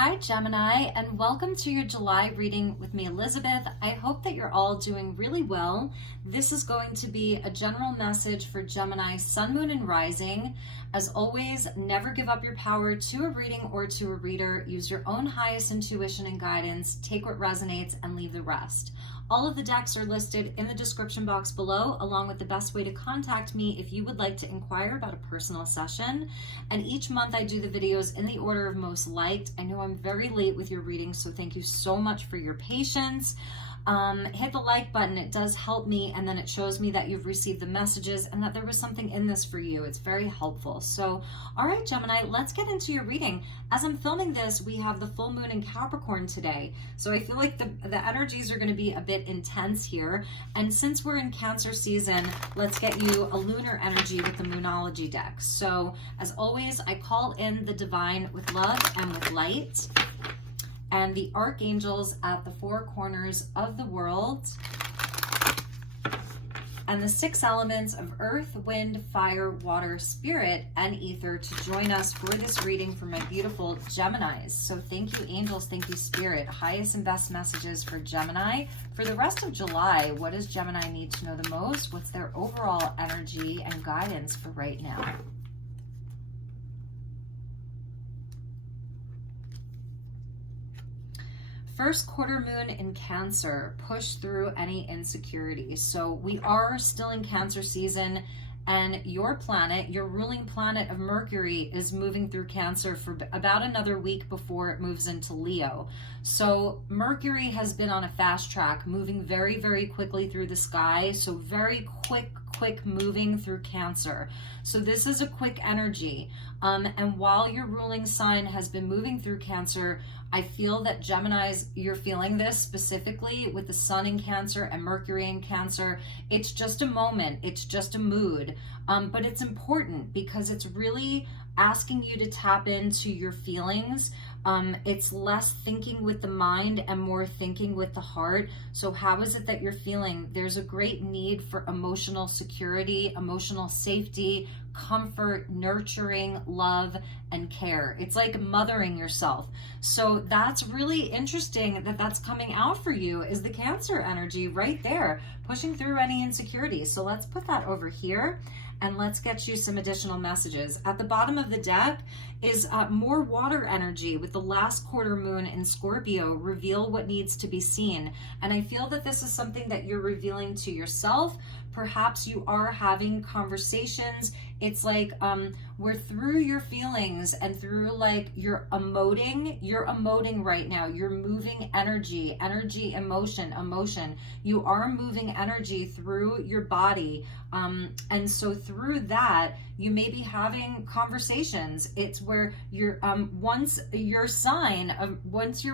Hi Gemini, and welcome to your July reading with me, Elizabeth. I hope that you're all doing really well. This is going to be a general message for Gemini, Sun, Moon, and Rising. As always, never give up your power to a reading or to a reader. Use your own highest intuition and guidance. Take what resonates and leave the rest. All of the decks are listed in the description box below, along with the best way to contact me if you would like to inquire about a personal session. And each month I do the videos in the order of most liked. I know I'm very late with your readings, so thank you so much for your patience. Hit the like button, it does help me, and then it shows me that you've received the messages and that there was something in this for you. It's very helpful. So, all right, Gemini, let's get into your reading. As I'm filming this, we have the full moon in Capricorn today. So I feel like the energies are going to be a bit intense here. And since we're in Cancer season, let's get you a lunar energy with the Moonology deck. So as always, I call in the divine with love and with light, and the archangels at the four corners of the world, and the six elements of earth, wind, fire, water, spirit, and ether to join us for this reading for my beautiful Geminis. So thank you, angels. Thank you, spirit. Highest and best messages for Gemini. For the rest of July, what does Gemini need to know the most? What's their overall energy and guidance for right now? First quarter moon in Cancer, push through any insecurities. So we are still in Cancer season, and your planet, your ruling planet of Mercury, is moving through Cancer for about another week before it moves into Leo. So Mercury has been on a fast track, moving very, very quickly through the sky. So very quick moving through Cancer. So this is a quick energy. And while your ruling sign has been moving through Cancer, I feel that Geminis, you're feeling this specifically with the Sun in Cancer and Mercury in Cancer. It's just a moment, it's just a mood, but it's important because it's really asking you to tap into your feelings. It's less thinking with the mind and more thinking with the heart. So how is it that you're feeling? There's a great need for emotional security, emotional safety, comfort, nurturing, love, and care. It's like mothering yourself. So that's really interesting that that's coming out for you, is the Cancer energy right there, pushing through any insecurities. So let's put that over here and let's get you some additional messages. At the bottom of the deck is more water energy with the last quarter moon in Scorpio. Reveal what needs to be seen. And I feel that this is something that you're revealing to yourself. Perhaps you are having conversations. It's like we're through your feelings and through like you're emoting right now. You're moving energy, emotion. You are moving energy through your body. And so through that, you may be having conversations. It's where you're once your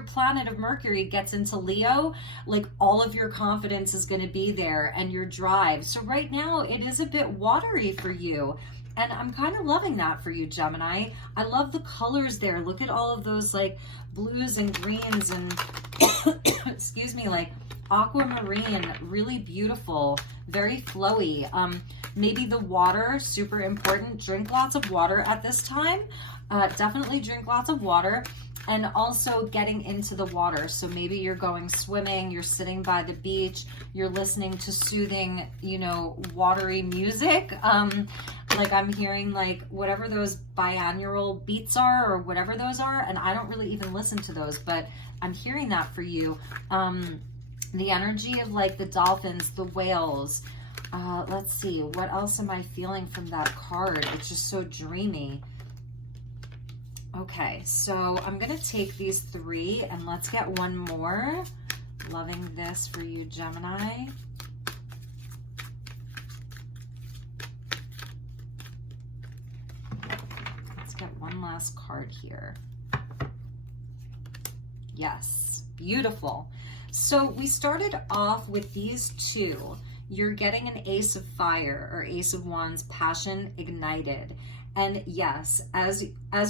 planet of Mercury gets into Leo, like all of your confidence is going to be there and your drive. So right now it is a bit watery for you. And I'm kind of loving that for you, Gemini. I love the colors there. Look at all of those like blues and greens and excuse me, like aquamarine, really beautiful, very flowy. Maybe the water, super important. Drink lots of water at this time. Definitely drink lots of water. And also getting into the water. So maybe you're going swimming, you're sitting by the beach, you're listening to soothing, watery music. Like I'm hearing like whatever those binaural beats are or whatever those are. And I don't really even listen to those, but I'm hearing that for you. The energy of like the dolphins, the whales. Let's see, what else am I feeling from that card? It's just so dreamy. Okay, so I'm going to take these three and let's get one more. Loving this for you, Gemini. Let's get one last card here. Yes, beautiful. So we started off with these two. You're getting an Ace of Fire or Ace of Wands, passion ignited. And yes, as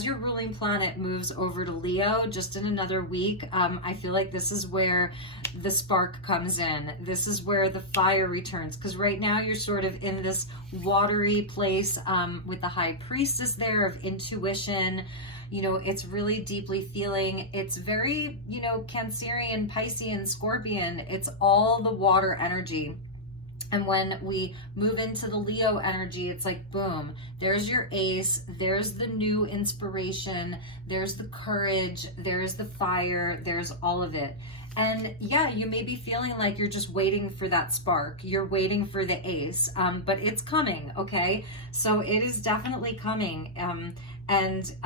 your ruling planet moves over to Leo just in another week, I feel like this is where the spark comes in. This is where the fire returns, because right now you're sort of in this watery place with the High Priestess there of intuition, You know, it's really deeply feeling. It's very, you know, Cancerian, Piscean, Scorpion. It's all the water energy. And when we move into the Leo energy, it's like, boom, there's your ace, there's the new inspiration, there's the courage, there's the fire, there's all of it. And yeah, you may be feeling like you're just waiting for that spark. You're waiting for the ace, but it's coming, okay? So it is definitely coming. And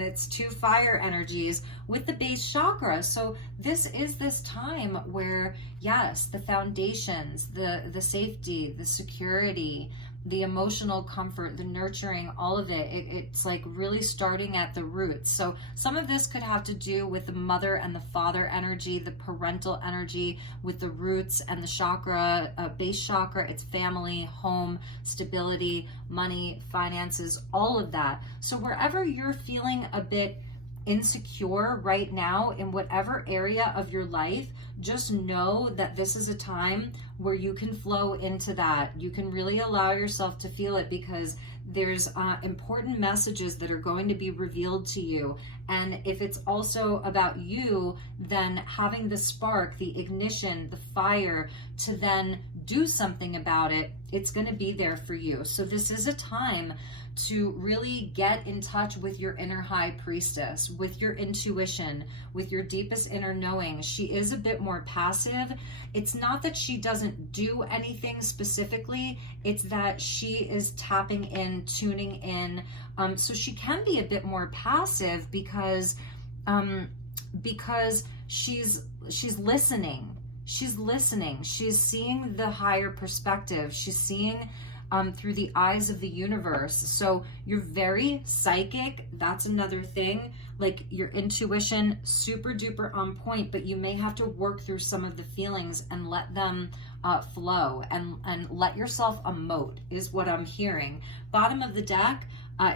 it's 2 fire energies with the base chakra. So this is this time where, yes, the foundations, the safety, the security, the emotional comfort, the nurturing, all of it, it's like really starting at the roots. So some of this could have to do with the mother and the father energy, the parental energy with the roots and the chakra, base chakra, it's family, home, stability, money, finances, all of that. So wherever you're feeling a bit insecure right now in whatever area of your life, just know that this is a time where you can flow into that. You can really allow yourself to feel it, because there's important messages that are going to be revealed to you. And if it's also about you, then having the spark, the ignition, the fire to then do something about it, it's going to be there for you. So this is a time to really get in touch with your inner high priestess, with your intuition, with your deepest inner knowing. She is a bit more passive. It's not that she doesn't do anything specifically, it's that she is tapping in, tuning in. So she can be a bit more passive because she's listening. She's listening. She's seeing the higher perspective. She's seeing through the eyes of the universe. So you're very psychic. That's another thing. Like your intuition, super duper on point, but you may have to work through some of the feelings and let them flow and let yourself emote is what I'm hearing. Bottom of the deck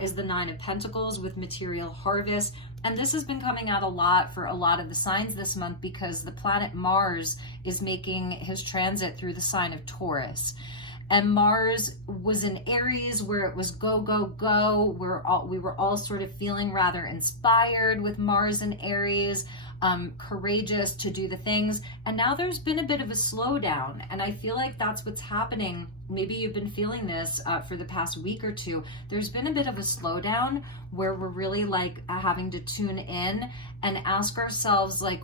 is the 9 of Pentacles with material harvest. And this has been coming out a lot for a lot of the signs this month because the planet Mars is making his transit through the sign of Taurus. And Mars was in Aries where it was go, go, go. We were all sort of feeling rather inspired with Mars in Aries, courageous to do the things. And now there's been a bit of a slowdown. And I feel like that's what's happening. Maybe you've been feeling this for the past week or two. There's been a bit of a slowdown where we're really like having to tune in and ask ourselves like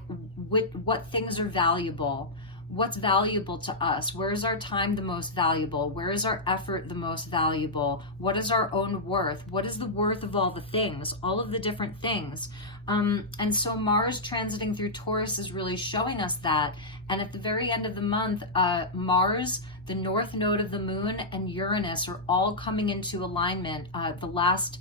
what things are valuable. What's valuable to us? Where is our time the most valuable? Where is our effort the most valuable? What is our own worth? What is the worth of all the things, all of the different things? And so Mars transiting through Taurus is really showing us that. And at the very end of the month, Mars, the north node of the moon, and Uranus are all coming into alignment the last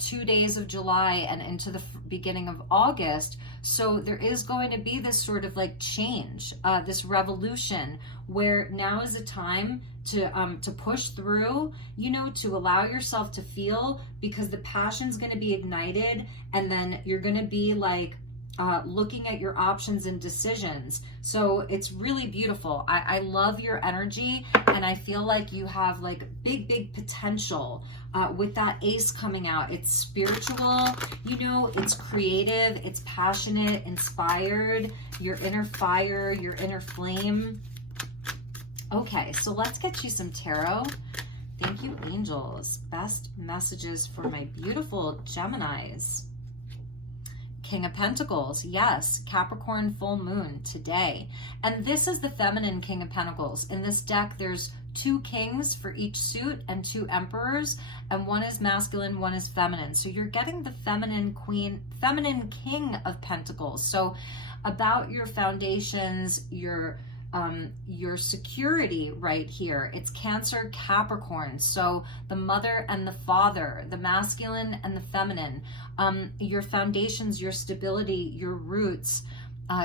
2 days of July and into the beginning of August. So there is going to be this sort of like change, this revolution, where now is a time to push through, you know, to allow yourself to feel, because the passion's going to be ignited, and then you're going to be like looking at your options and decisions. So it's really beautiful. I love your energy, and I feel like you have like big potential with that ace coming out. It's spiritual, you know, it's creative, it's passionate, inspired, your inner fire, your inner flame. Okay, so let's get you some tarot. Thank you, angels. Best messages for my beautiful Geminis. King of Pentacles, yes, Capricorn full moon today. And this is the feminine King of Pentacles. In this deck, there's 2 kings for each suit and 2 emperors, and one is masculine, one is feminine. So you're getting the feminine King of Pentacles. So about your foundations, your security right here. It's Cancer, Capricorn. So the mother and the father, the masculine and the feminine, your foundations, your stability, your roots,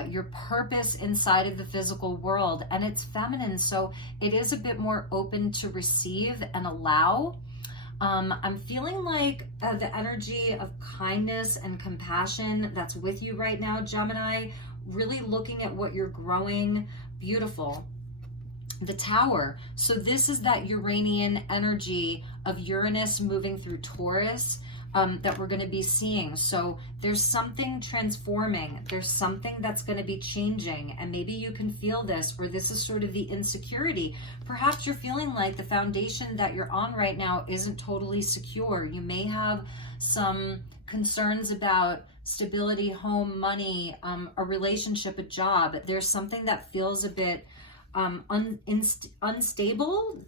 your purpose inside of the physical world. And it's feminine, so it is a bit more open to receive and allow. I'm feeling like the energy of kindness and compassion that's with you right now, Gemini, really looking at what you're growing. Beautiful. The Tower. So this is that Uranian energy of Uranus moving through Taurus. that we're going to be seeing. So there's something transforming. There's something that's going to be changing. And maybe you can feel this, or this is sort of the insecurity. Perhaps you're feeling like the foundation that you're on right now isn't totally secure. You may have some concerns about stability, home, money, a relationship, a job. There's something that feels a bit unstable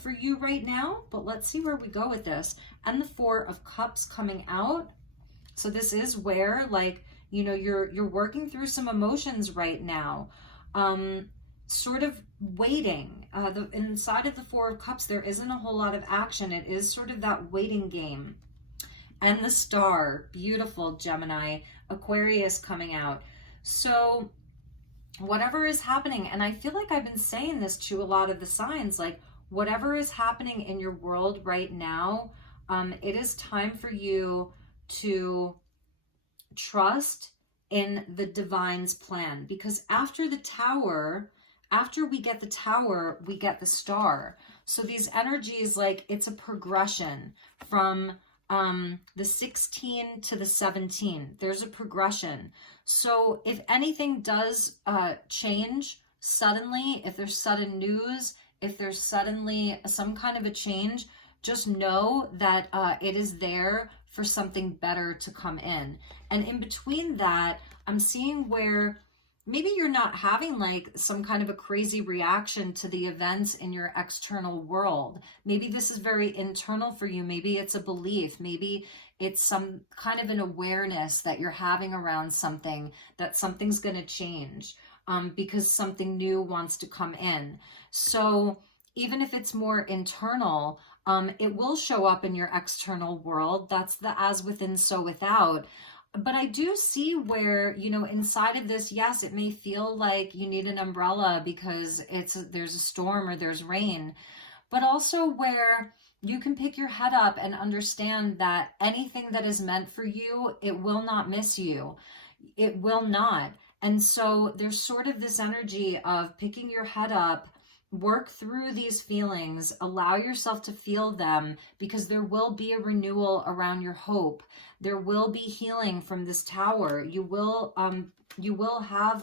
for you right now, but let's see where we go with this. And the Four of Cups coming out. So this is where, like, you know, you're working through some emotions right now, sort of waiting. Inside of the Four of Cups, there isn't a whole lot of action. It is sort of that waiting game. And the Star, beautiful, Gemini, Aquarius coming out. So whatever is happening, and I feel like I've been saying this to a lot of the signs, like, whatever is happening in your world right now, it is time for you to trust in the divine's plan. Because after the Tower, after we get the Tower, we get the Star. So these energies, like, it's a progression from the 16 to the 17. There's a progression. So if anything does change suddenly, if there's sudden news, if there's suddenly some kind of a change, just know that it is there for something better to come in. And in between that, I'm seeing where maybe you're not having like some kind of a crazy reaction to the events in your external world. Maybe this is very internal for you. Maybe it's a belief. Maybe it's some kind of an awareness that you're having around something, that something's going to change because something new wants to come in. So even if it's more internal, it will show up in your external world. That's the as within, so without. But I do see where, you know, inside of this, yes, it may feel like you need an umbrella because there's a storm or there's rain, but also where you can pick your head up and understand that anything that is meant for you, it will not miss you. It will not. And so there's sort of this energy of picking your head up, work through these feelings, allow yourself to feel them, because there will be a renewal around your hope. There will be healing from this Tower. You will have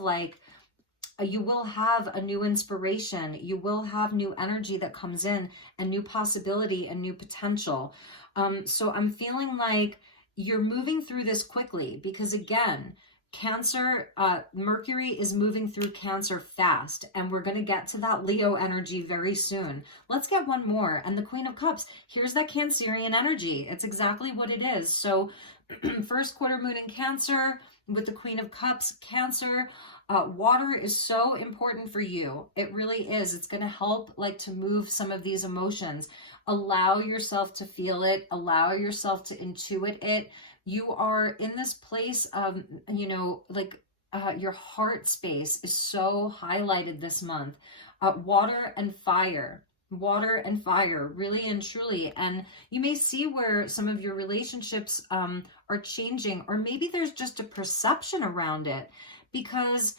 a new inspiration. You will have new energy that comes in, a new possibility, a new potential. So I'm feeling like you're moving through this quickly, because again, Cancer, Mercury is moving through Cancer fast, and we're going to get to that Leo energy very soon. Let's get one more. And the Queen of Cups, here's that Cancerian energy. It's exactly what it is. So first quarter moon in Cancer with the Queen of Cups, Cancer, water is so important for you. It really is. It's going to help like to move some of these emotions. Allow yourself to feel it. Allow yourself to intuit it. You are in this place of, you know, like your heart space is so highlighted this month. Water and fire, really and truly. And you may see where some of your relationships are changing, or maybe there's just a perception around it, because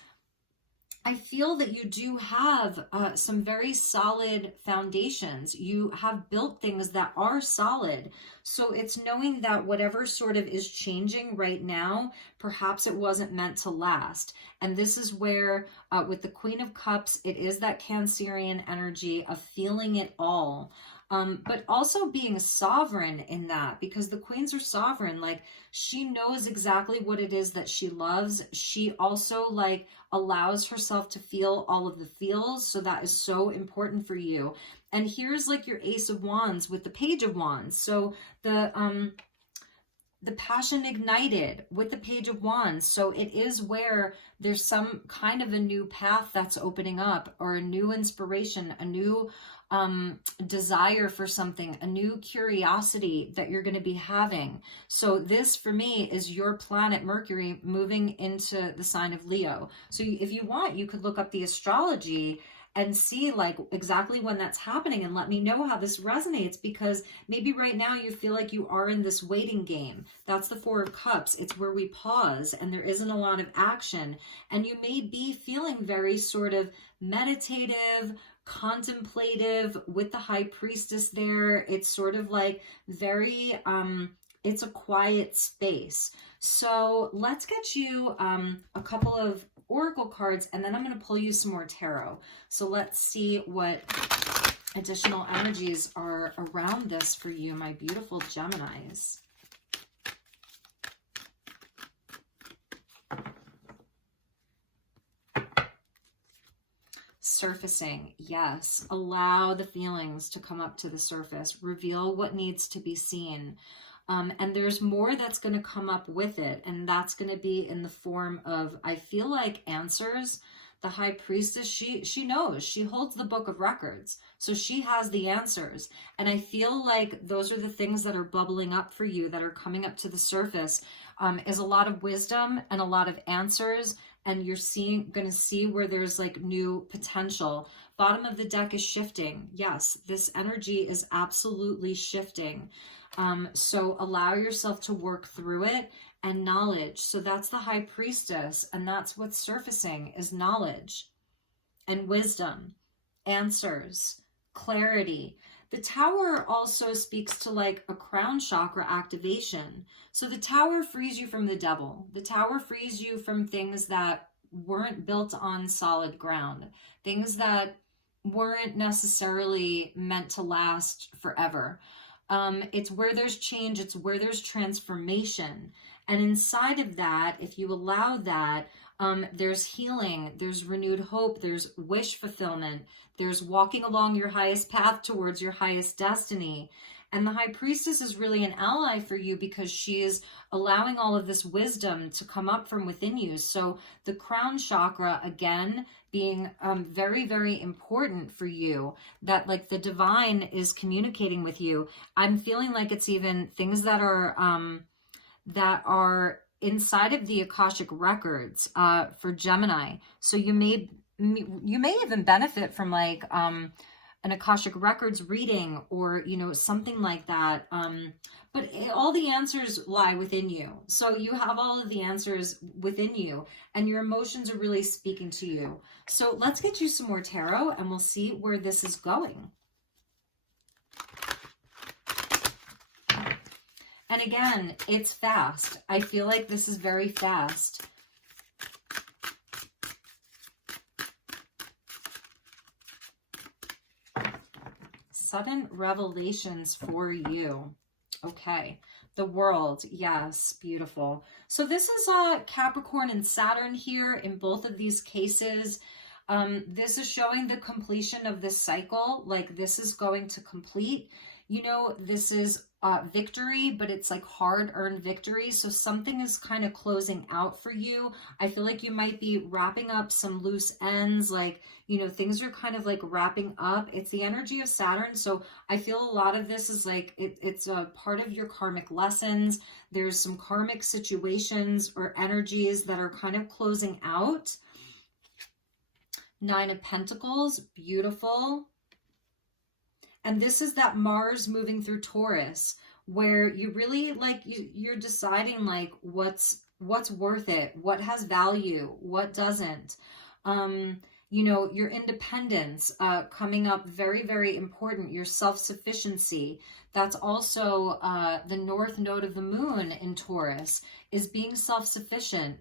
I feel that you do have some very solid foundations. You have built things that are solid. So it's knowing that whatever sort of is changing right now, perhaps it wasn't meant to last. And this is where with the Queen of Cups, it is that Cancerian energy of feeling it all. But also being sovereign in that, because the queens are sovereign. Like, she knows exactly what it is that she loves. She also like allows herself to feel all of the feels. So that is so important for you. And here's like your Ace of Wands with the Page of Wands. So the passion ignited with the Page of Wands. So it is where there's some kind of a new path that's opening up, or a new inspiration, a new desire for something, a new curiosity that you're going to be having. So this for me is your planet Mercury moving into the sign of Leo. So if you want, you could look up the astrology and see like exactly when that's happening, and let me know how this resonates, because maybe right now you feel like you are in this waiting game. That's the Four of Cups. It's where we pause and there isn't a lot of action, and you may be feeling very sort of meditative, contemplative with the High Priestess there. It's sort of like very It's a quiet space. So let's get you a couple of oracle cards, and then I'm going to pull you some more tarot. So let's see what additional energies are around this for you, my beautiful Geminis. Surfacing, yes. Allow the feelings to come up to the surface. Reveal what needs to be seen. And there's more that's going to come up with it. And that's going to be in the form of, I feel like, answers. The High Priestess, she knows. She holds the book of records. So she has the answers. And I feel like those are the things that are bubbling up for you, that are coming up to the surface, is a lot of wisdom and a lot of answers. And you're going to see where there's like new potential. Bottom of the deck is shifting. Yes, this energy is absolutely shifting. So allow yourself to work through it. And knowledge. So that's the High Priestess. And that's what's surfacing, is knowledge and wisdom, answers, clarity. The Tower also speaks to like a crown chakra activation. So the Tower frees you from the devil. The Tower frees you from things that weren't built on solid ground, things that weren't necessarily meant to last forever. It's where there's change. It's where there's transformation. And inside of that, if you allow that, there's healing, there's renewed hope, there's wish fulfillment, there's walking along your highest path towards your highest destiny. And the High Priestess is really an ally for you because she is allowing all of this wisdom to come up from within you. So the crown chakra, again, being very, very important for you, that like the divine is communicating with you. I'm feeling like it's even things that are inside of the Akashic records for Gemini. So you may even benefit from like an Akashic records reading, or something like that. But all the answers lie within you. So you have all of the answers within you, and your emotions are really speaking to you. So let's get you some more tarot, and we'll see where this is going. And again, it's fast. I feel like this is very fast. Sudden revelations for you. Okay. The World. Yes. Beautiful. So this is Capricorn and Saturn here in both of these cases. This is showing the completion of this cycle. Like this is going to complete. This is victory, but it's like hard-earned victory. So something is kind of closing out for you. I feel like you might be wrapping up some loose ends, like, things are kind of like wrapping up. It's the energy of Saturn. So I feel a lot of this is like, it's a part of your karmic lessons. There's some karmic situations or energies that are kind of closing out. Nine of Pentacles, beautiful. And this is that Mars moving through Taurus, where you really like, you're deciding like what's worth it, what has value, what doesn't. Your independence coming up, very, very important. Your self-sufficiency. That's also the north node of the moon in Taurus, is being self-sufficient.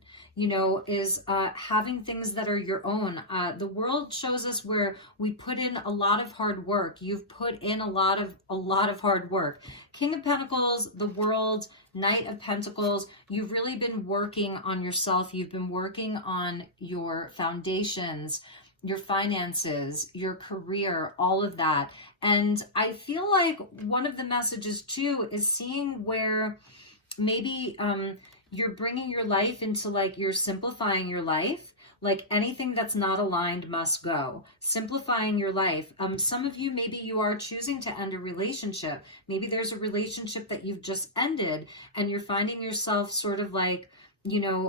Is having things that are your own. The World shows us where we put in a lot of hard work. You've put in a lot of hard work. King of Pentacles, the World, Knight of Pentacles. You've really been working on yourself. You've been working on your foundations, your finances, your career, all of that. And I feel like one of the messages too is seeing where maybe you're bringing your life into like, you're simplifying your life. Like anything that's not aligned must go. Simplifying your life. Some of you, maybe you are choosing to end a relationship. Maybe there's a relationship that you've just ended and you're finding yourself sort of like,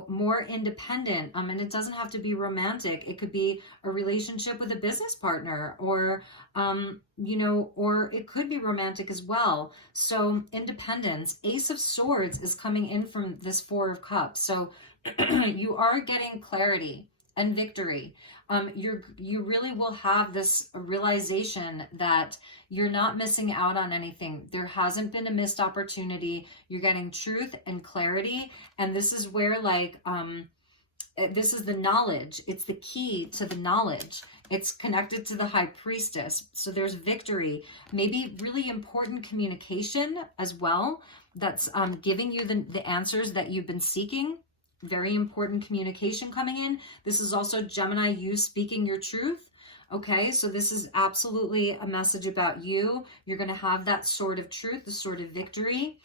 more independent. And it doesn't have to be romantic. It could be a relationship with a business partner, or, or it could be romantic as well. So independence. Ace of Swords is coming in from this Four of Cups. So you are getting clarity. and victory. You really will have this realization that you're not missing out on anything. There hasn't been a missed opportunity. You're getting truth and clarity. And this is where like, this is the knowledge. It's the key to the knowledge. It's connected to the high priestess. So there's victory, maybe really important communication as well. That's giving you the answers that you've been seeking. Very important communication coming in. This is also Gemini, you speaking your truth. Okay, so this is absolutely a message about you. You're going to have that sword of truth, the sword of victory.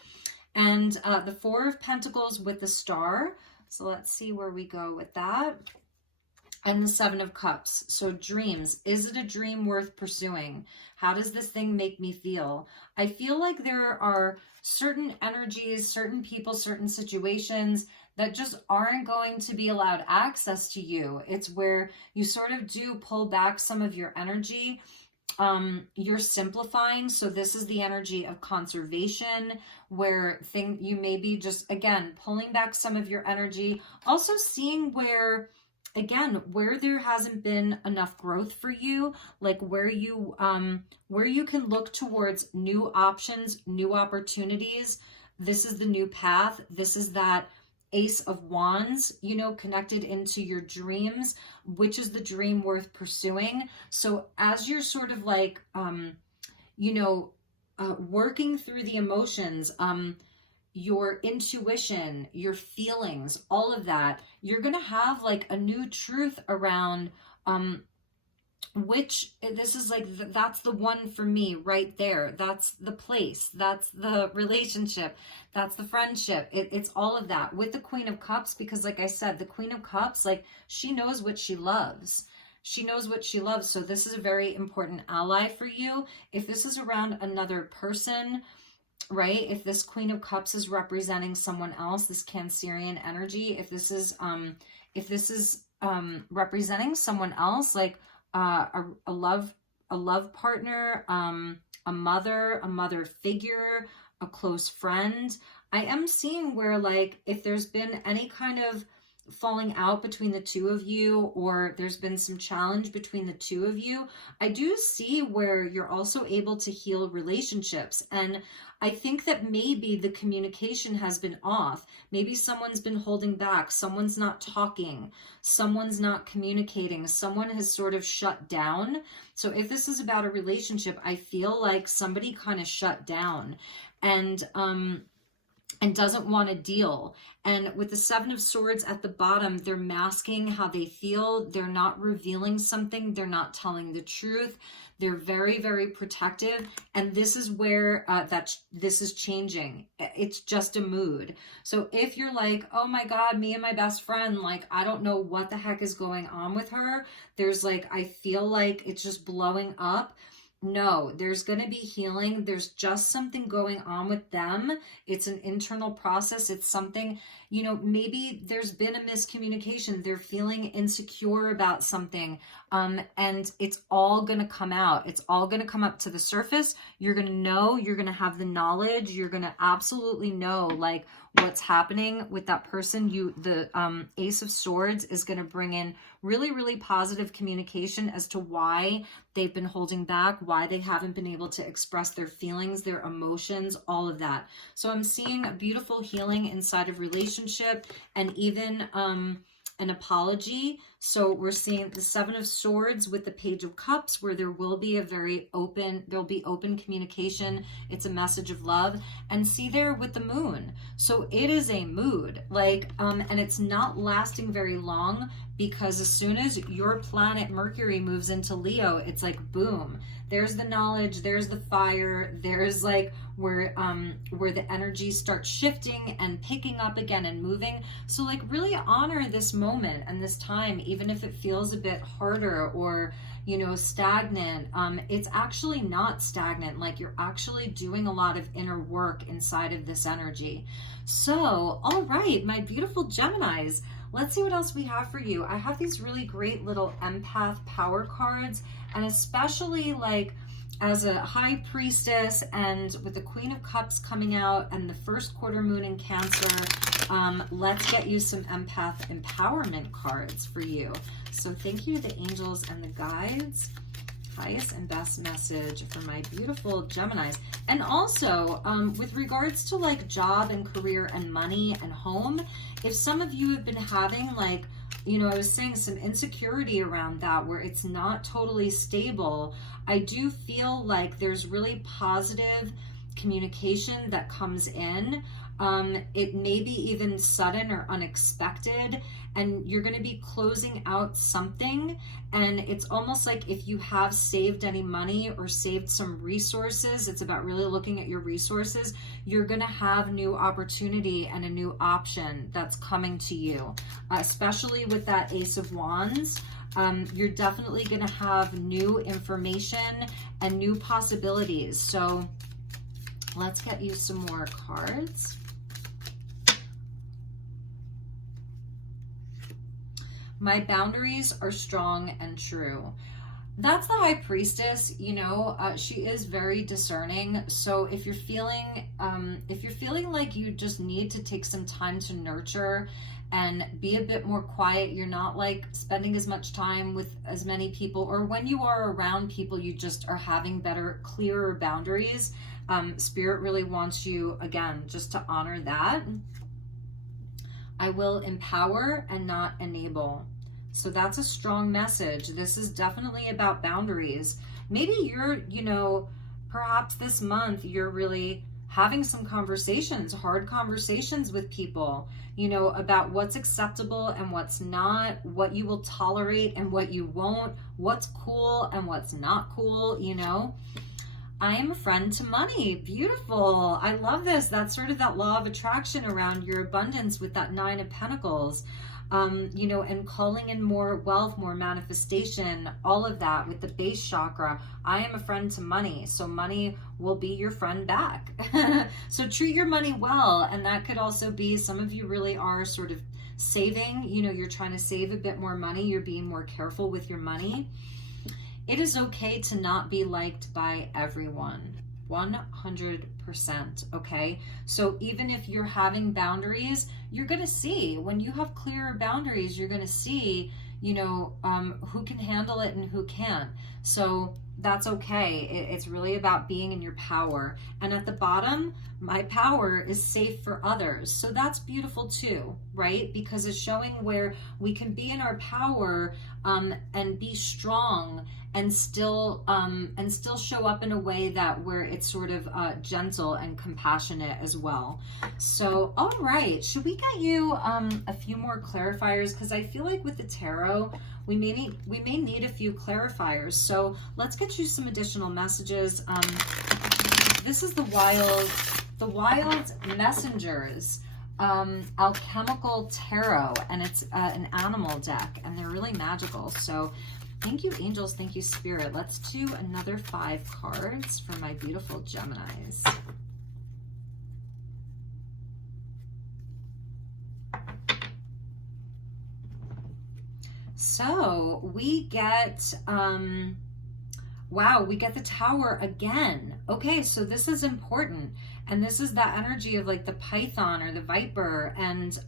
And the Four of Pentacles with the star. So let's see where we go with that. And the Seven of Cups. So dreams. Is it a dream worth pursuing? How does this thing make me feel? I feel like there are certain energies, certain people, certain situations that just aren't going to be allowed access to you. It's where you sort of do pull back some of your energy. You're simplifying. So this is the energy of conservation, where you may be just, again, pulling back some of your energy. Also seeing where, again, where there hasn't been enough growth for you, like where you can look towards new options, new opportunities. This is the new path. This is that Ace of Wands, you know, connected into your dreams, which is the dream worth pursuing. So as you're sort of like, you know, working through the emotions, your intuition, your feelings, all of that, you're going to have like a new truth around, which this is like, that's the one for me right there. That's the place. That's the relationship. That's the friendship. It's all of that with the Queen of Cups, because like I said, the Queen of Cups, like she knows what she loves. She knows what she loves. So this is a very important ally for you. If this is around another person, right? If this Queen of Cups is representing someone else, this Cancerian energy, if this is representing someone else, like a love partner, a mother figure, a close friend, I am seeing where like if there's been any kind of falling out between the two of you, or there's been some challenge between the two of you, I do see where you're also able to heal relationships. And I think that maybe the communication has been off. Maybe someone's been holding back. Someone's not talking. Someone's not communicating. Someone has sort of shut down. So if this is about a relationship, I feel like somebody kind of shut down and doesn't want to deal. And with the Seven of Swords at the bottom, they're masking how they feel. They're not revealing something. They're not telling the truth. They're very, very protective. And this is where this is changing. It's just a mood. So if you're like, oh my God, me and my best friend, like, I don't know what the heck is going on with her. There's like, I feel like it's just blowing up. No, there's going to be healing. There's just something going on with them. It's an internal process. It's something, you know, maybe there's been a miscommunication. They're feeling insecure about something. And it's all going to come out. It's all going to come up to the surface. You're going to know, you're going to have the knowledge. You're going to absolutely know like what's happening with that person. The Ace of Swords is going to bring in really, really positive communication as to why they've been holding back, why they haven't been able to express their feelings, their emotions, all of that. So I'm seeing a beautiful healing inside of relationship and even an apology. So we're seeing the Seven of Swords with the Page of Cups, where there will be there'll be open communication. It's a message of love. And see there with the Moon. So it is a mood, like, and it's not lasting very long, because as soon as your planet Mercury moves into Leo, it's like, boom, there's the knowledge, there's the fire, there's like where the energy starts shifting and picking up again and moving. So like really honor this moment and this time, even if it feels a bit harder or, you know, stagnant. It's actually not stagnant. Like you're actually doing a lot of inner work inside of this energy. So, all right, my beautiful Geminis, let's see what else we have for you. I have these really great little empath power cards, and especially like as a high priestess, and with the Queen of Cups coming out and the first quarter moon in Cancer, let's get you some empath empowerment cards for you. So thank you to the angels and the guides. Highest and best message for my beautiful Geminis. And also, with regards to like job and career and money and home, if some of you have been having like, you know, I was saying some insecurity around that where it's not totally stable, I do feel like there's really positive communication that comes in. It may be even sudden or unexpected, and you're going to be closing out something. And it's almost like if you have saved any money or saved some resources, it's about really looking at your resources. You're going to have new opportunity and a new option that's coming to you, especially with that Ace of Wands. You're definitely going to have new information and new possibilities. So let's get you some more cards. My boundaries are strong and true. That's the High Priestess, you know, she is very discerning. So if you're feeling like you just need to take some time to nurture and be a bit more quiet, you're not like spending as much time with as many people, or when you are around people, you just are having better, clearer boundaries. Spirit really wants you, again, just to honor that. I will empower and not enable. So that's a strong message. This is definitely about boundaries. Maybe you're, you know, perhaps this month you're really having some conversations, hard conversations with people, you know, about what's acceptable and what's not, what you will tolerate and what you won't, what's cool and what's not cool, you know. I am a friend to money. Beautiful. I love this. That's sort of that law of attraction around your abundance with that 9 of Pentacles, you know, and calling in more wealth, more manifestation, all of that with the base chakra. I am a friend to money. So money will be your friend back. So treat your money well. And that could also be, some of you really are sort of saving, you know, you're trying to save a bit more money. You're being more careful with your money. It is okay to not be liked by everyone, 100%, okay? So even if you're having boundaries, you're gonna see, when you have clearer boundaries, you're gonna see, you know, who can handle it and who can't. So that's okay. It's really about being in your power. And at the bottom, my power is safe for others. So that's beautiful too, right? Because it's showing where we can be in our power and be strong and still show up in a way that where it's sort of gentle and compassionate as well. So, all right, should we get you a few more clarifiers? Because I feel like with the tarot, we may need a few clarifiers. So let's get you some additional messages. This is the Wild Messengers alchemical tarot, and it's an animal deck, and they're really magical. So thank you, angels. Thank you, spirit. Let's do another 5 cards for my beautiful Geminis. So we get, wow, we get the Tower again. Okay, so this is important. And this is that energy of like the python or the viper. And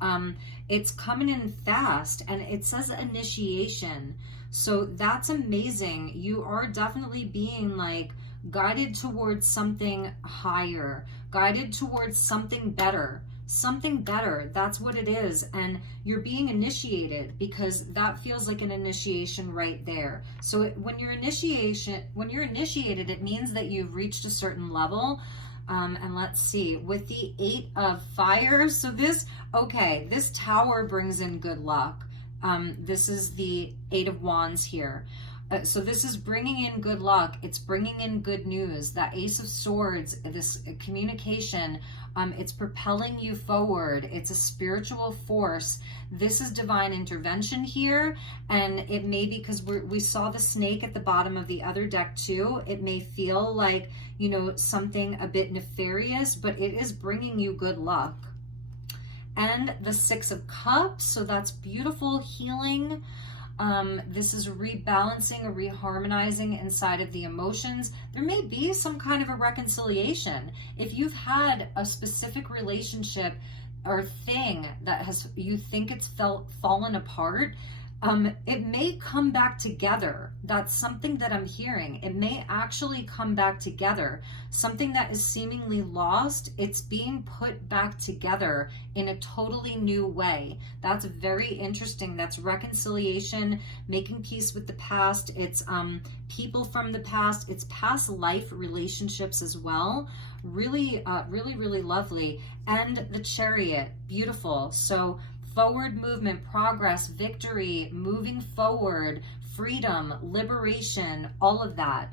it's coming in fast. And it says initiation. So that's amazing. You are definitely being like guided towards something higher, guided towards something better. Something better, that's what it is. And you're being initiated, because that feels like an initiation right there. So when you're initiated, it means that you've reached a certain level. And let's see, with the 8 of Fires, so this Tower brings in good luck. This is the 8 of Wands here. So this is bringing in good luck. It's bringing in good news. That Ace of Swords, this communication, it's propelling you forward. It's a spiritual force. This is divine intervention here. And it may be because we saw the snake at the bottom of the other deck too. It may feel like, you know, something a bit nefarious, but it is bringing you good luck. And the 6 of Cups, so that's beautiful healing. This is rebalancing or reharmonizing inside of the emotions. There may be some kind of a reconciliation. If you've had a specific relationship or thing that you think it's fallen apart, it may come back together. That's something that I'm hearing. It may actually come back together. Something that is seemingly lost, it's being put back together in a totally new way. That's very interesting. That's reconciliation, making peace with the past. It's people from the past. It's past life relationships as well. Really, really lovely. And the Chariot, beautiful. So forward movement, progress, victory, moving forward, freedom, liberation, all of that.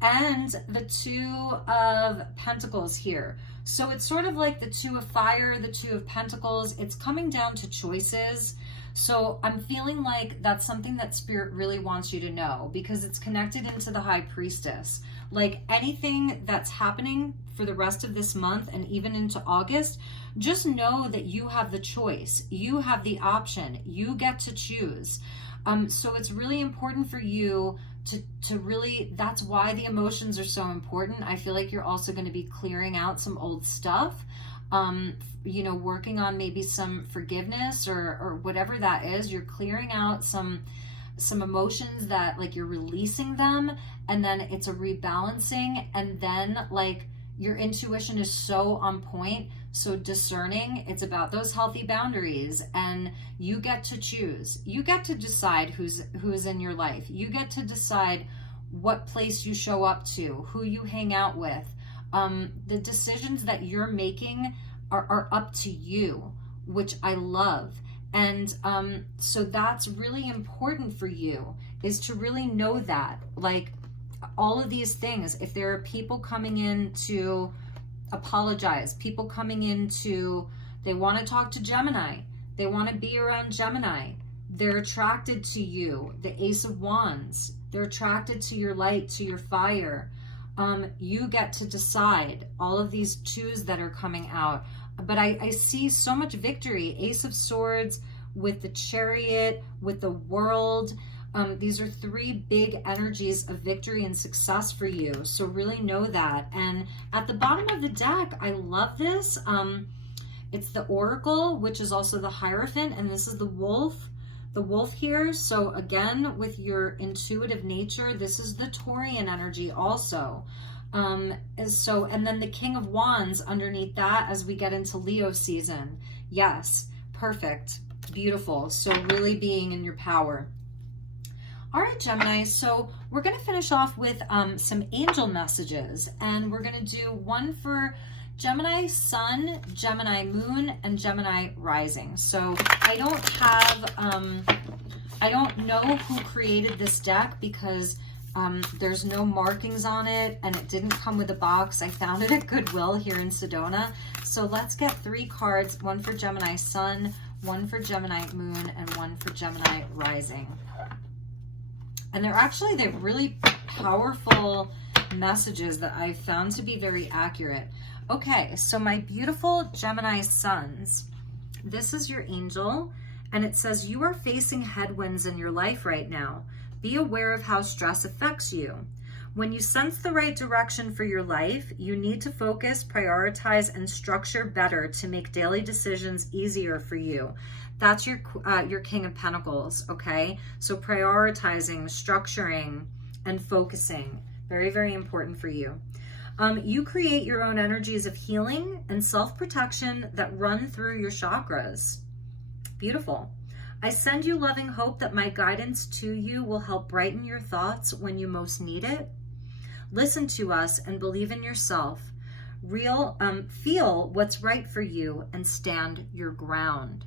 And the Two of Pentacles here. So it's sort of like the Two of Fire, the Two of Pentacles. It's coming down to choices. So I'm feeling like that's something that Spirit really wants you to know, because it's connected into the High Priestess. Like anything that's happening for the rest of this month and even into August, just know that you have the choice. You have the option. You get to choose. So it's really important for you to really, that's why the emotions are so important. I feel like you're also going to be clearing out some old stuff, you know, working on maybe some forgiveness or whatever that is. You're clearing out some emotions that, like, you're releasing them, and then it's a rebalancing, and then like your intuition is so on point, so discerning. It's about those healthy boundaries, and you get to choose. You get to decide who's in your life. You get to decide what place you show up to, who you hang out with. The decisions that you're making are up to you, which I love. And so that's really important for you, is to really know that, like, all of these things, if there are people coming in to apologize, people coming in to, they want to talk to Gemini, they want to be around Gemini, they're attracted to you, the Ace of Wands, they're attracted to your light, to your fire. You get to decide all of these twos that are coming out. But I see so much victory. Ace of Swords with the Chariot, with the World. These are three big energies of victory and success for you. So really know that. And at the bottom of the deck, I love this. It's the Oracle, which is also the Hierophant, and this is the Wolf. The Wolf here. So again, with your intuitive nature, this is the Taurian energy also. And then the King of Wands underneath that as we get into Leo season. Yes, perfect, beautiful. So really being in your power. All right, Gemini, so we're going to finish off with some angel messages, and we're going to do one for Gemini Sun, Gemini Moon, and Gemini Rising. So I don't have, I don't know who created this deck, because there's no markings on it, and it didn't come with a box. I found it at Goodwill here in Sedona. So let's get 3 cards, one for Gemini Sun, one for Gemini Moon, and one for Gemini Rising. And they're really powerful messages that I found to be very accurate. Okay, so my beautiful Gemini Suns, this is your angel, and it says, you are facing headwinds in your life right now. Be aware of how stress affects you. When you sense the right direction for your life, you need to focus, prioritize, and structure better to make daily decisions easier for you. That's your King of Pentacles, okay? So prioritizing, structuring, and focusing. Very, very important for you. You create your own energies of healing and self-protection that run through your chakras. Beautiful. I send you loving hope that my guidance to you will help brighten your thoughts when you most need it. Listen to us and believe in yourself. Feel what's right for you and stand your ground.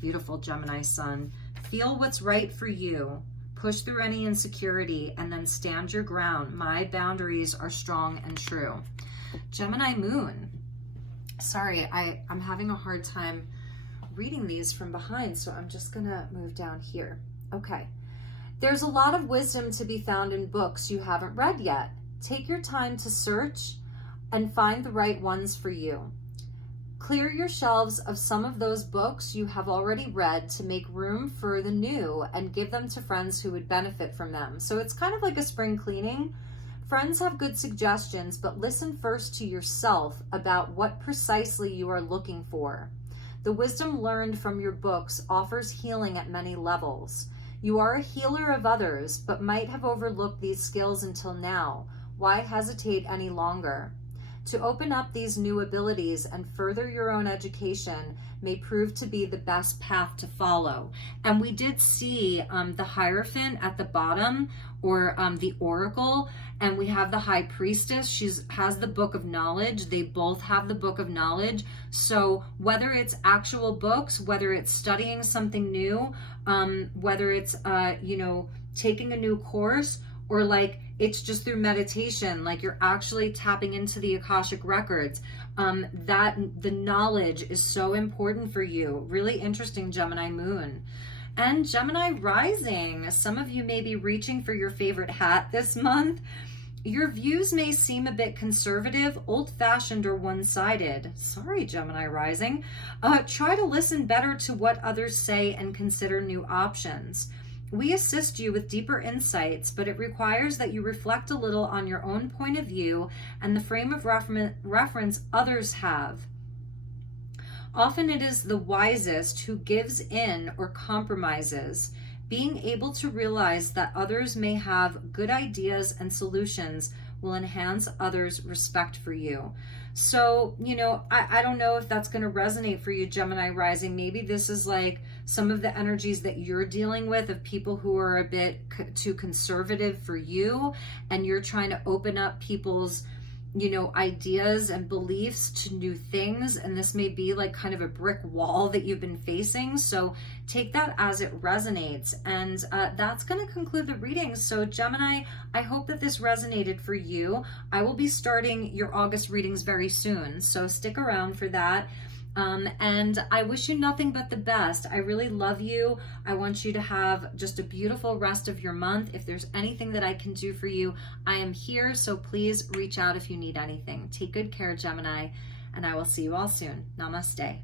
Beautiful Gemini Sun. Feel what's right for you. Push through any insecurity and then stand your ground. My boundaries are strong and true. Gemini Moon. Sorry, I'm having a hard time reading these from behind, so I'm just gonna move down here. Okay. There's a lot of wisdom to be found in books you haven't read yet. Take your time to search and find the right ones for you. Clear your shelves of some of those books you have already read to make room for the new and give them to friends who would benefit from them. So it's kind of like a spring cleaning. Friends have good suggestions, but listen first to yourself about what precisely you are looking for. The wisdom learned from your books offers healing at many levels. You are a healer of others, but might have overlooked these skills until now. Why hesitate any longer? To open up these new abilities and further your own education may prove to be the best path to follow. And we did see the Hierophant at the bottom, or the Oracle, and we have the High Priestess. She has the Book of Knowledge. They both have the Book of Knowledge. So whether it's actual books, whether it's studying something new, whether it's, taking a new course, or like it's just through meditation, like you're actually tapping into the Akashic records, that the knowledge is so important for you. Really interesting, Gemini moon. And Gemini rising. Some of you may be reaching for your favorite hat this month. Your views may seem a bit conservative, old-fashioned, or one-sided. Sorry, Gemini rising. Try to listen better to what others say and consider new options. We assist you with deeper insights, but it requires that you reflect a little on your own point of view and the frame of reference others have. Often it is the wisest who gives in or compromises. Being able to realize that others may have good ideas and solutions will enhance others' respect for you. So, I don't know if that's going to resonate for you, Gemini rising. Maybe this is like some of the energies that you're dealing with of people who are a bit too conservative for you, and you're trying to open up people's ideas and beliefs to new things, and this may be like kind of a brick wall that you've been facing. So take that as it resonates, and that's going to conclude the reading. So Gemini, I hope that this resonated for you. I will be starting your August readings very soon, so stick around for that. And I wish you nothing but the best. I really love you. I want you to have just a beautiful rest of your month. If there's anything that I can do for you, I am here. So please reach out if you need anything. Take good care, Gemini, and I will see you all soon. Namaste.